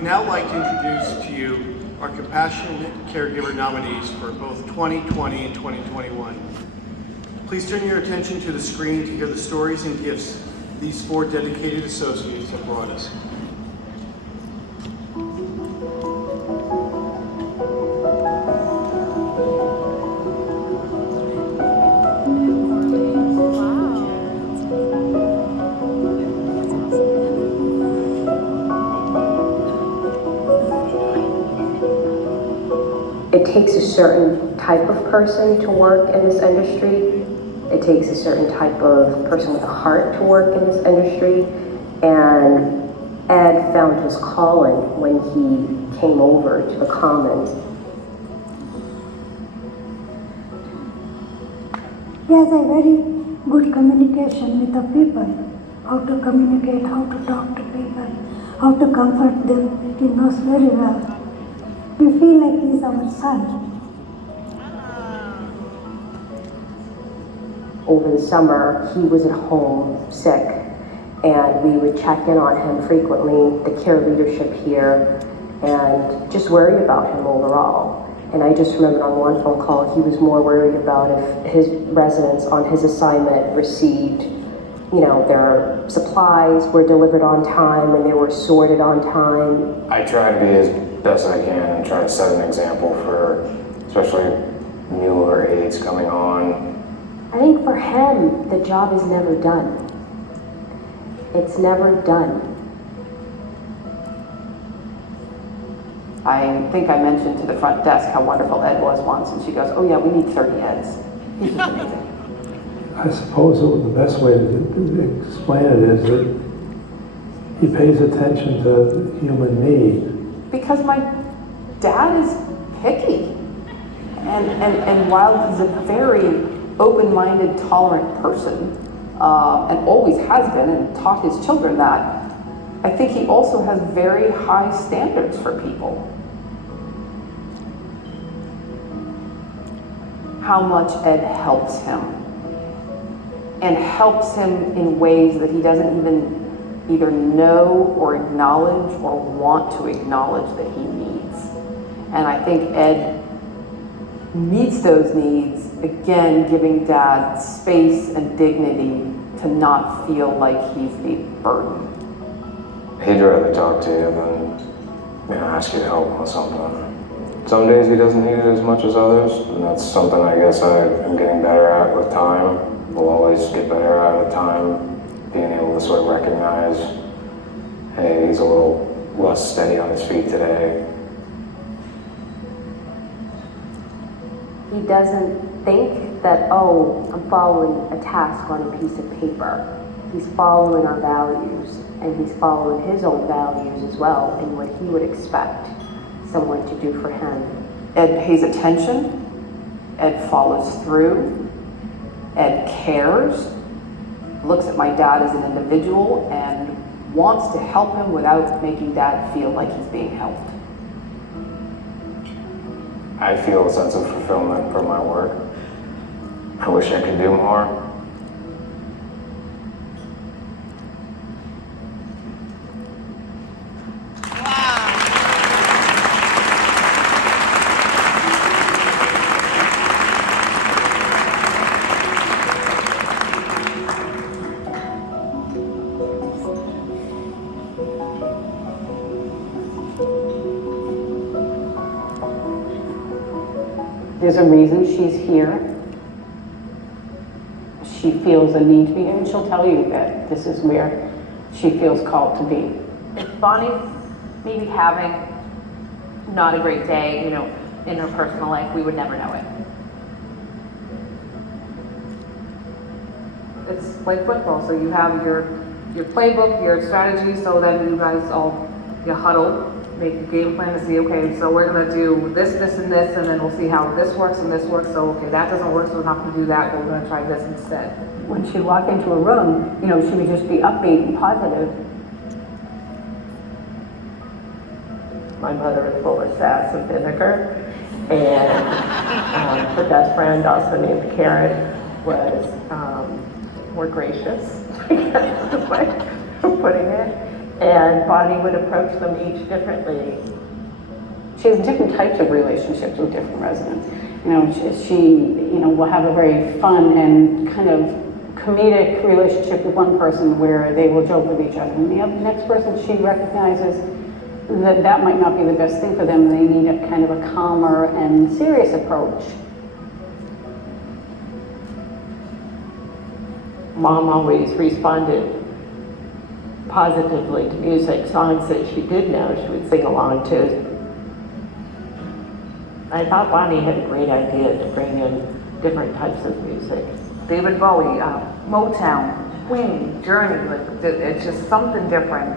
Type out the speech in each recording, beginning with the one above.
would now like to introduce to you our Compassionate Caregiver nominees for both 2020 and 2021. Please turn your attention to the screen to hear the stories and gifts these 4 dedicated associates have brought us. It takes a certain type of person to work in this industry. It takes a certain type of person with a heart to work in this industry. And Ed found his calling when he came over to the Commons. He has a very good communication with the people. How to communicate, how to talk to people, how to comfort them. He knows very well. We feel like he's our son. Over the summer, he was at home sick, and we would check in on him frequently, the care leadership here, and just worry about him overall. And I just remember on one phone call, he was more worried about if his residents on his assignment received, their supplies were delivered on time and they were sorted on time. I try to be as best I can and try to set an example for especially newer aides coming on. I think for him, the job is never done. It's never done. I think I mentioned to the front desk how wonderful Ed was once, and she goes, "Oh yeah, we need 30 Eds." He's just amazing. I suppose the best way to explain it is that he pays attention to human need. Because my dad is picky. And while he's a very open-minded, tolerant person, and always has been and taught his children that, I think he also has very high standards for people. How much Ed helps him. And helps him in ways that he doesn't even either know or acknowledge or want to acknowledge that he needs. And I think Ed meets those needs, again, giving Dad space and dignity to not feel like he's a burden. He'd rather talk to you than ask you to help him with something. Some days he doesn't need it as much as others, and that's something I guess I'm getting better at with time. We'll always get better at it with time, being able to sort of recognize, hey, he's a little less steady on his feet today. He doesn't think that, oh, I'm following a task on a piece of paper. He's following our values, and he's following his own values as well, and what he would expect someone to do for him. Ed pays attention, Ed follows through, Ed cares, looks at my dad as an individual and wants to help him without making Dad feel like he's being helped. I feel a sense of fulfillment from my work. I wish I could do more. There's a reason she's here. She feels a need to be here, and she'll tell you that this is where she feels called to be. If Bonnie's maybe having not a great day, in her personal life, we would never know it. It's like football, so you have your playbook, your strategy, so then you guys all, huddle, make a game plan to see, okay, so we're gonna do this, this, and this, and then we'll see how this works and this works, so okay, that doesn't work, so we're not gonna do that, but we're gonna try this instead. When she'd walk into a room, she would just be upbeat and positive. My mother is full of sass and vinegar, and her best friend, also named Karen, was more gracious, I guess is the way of putting it. And Bonnie would approach them each differently. She has different types of relationships with different residents. You know, she will have a very fun and kind of comedic relationship with one person where they will joke with each other. And the next person, she recognizes that that might not be the best thing for them. They need a kind of a calmer and serious approach. Mom always responded positively to music, songs that she did know she would sing along to. I thought Bonnie had a great idea to bring in different types of music. David Bowie, Motown, Queen, Journey, like it's just something different.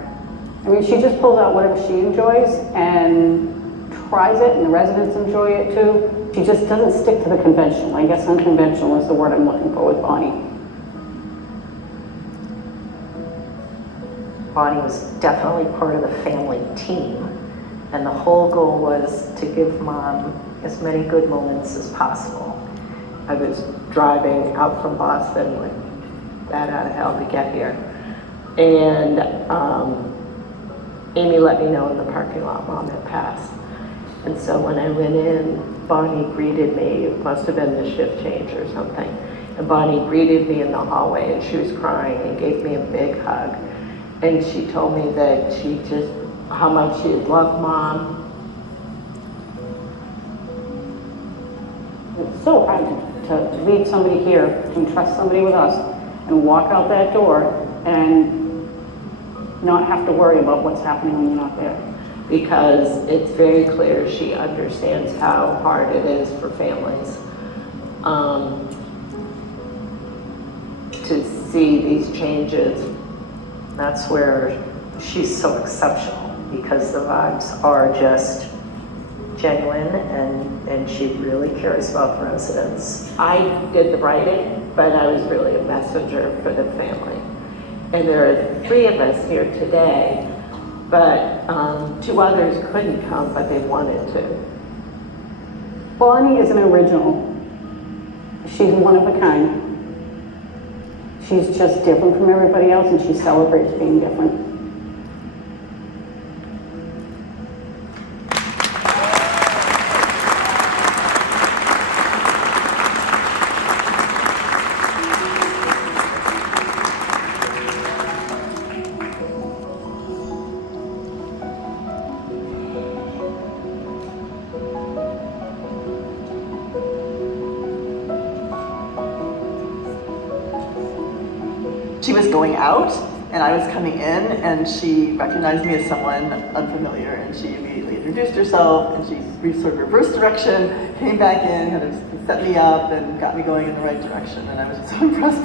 I mean, she just pulls out whatever she enjoys and tries it, and the residents enjoy it too. She just doesn't stick to the conventional. I guess unconventional is the word I'm looking for with Bonnie. Bonnie was definitely part of the family team, and the whole goal was to give Mom as many good moments as possible. I was driving out from Boston, like bat out of hell to get here, and Amy let me know in the parking lot Mom had passed. And so when I went in, Bonnie greeted me. It must have been the shift change or something. And Bonnie greeted me in the hallway, and she was crying and gave me a big hug. And she told me that how much she had loved Mom. It's so hard to lead somebody here and trust somebody with us and walk out that door and not have to worry about what's happening when you're not there. Because it's very clear she understands how hard it is for families to see these changes. That's where she's so exceptional, because the vibes are just genuine, and she really cares about the residents. I did the writing, but I was really a messenger for the family. And there are 3 of us here today, but 2 others couldn't come, but they wanted to. Bonnie is an original. She's one of a kind. She's just different from everybody else, and she celebrates being different. She was going out, and I was coming in, and she recognized me as someone unfamiliar, and she immediately introduced herself, and she sort of reversed direction, came back in, kind of set me up, and got me going in the right direction, and I was so impressed.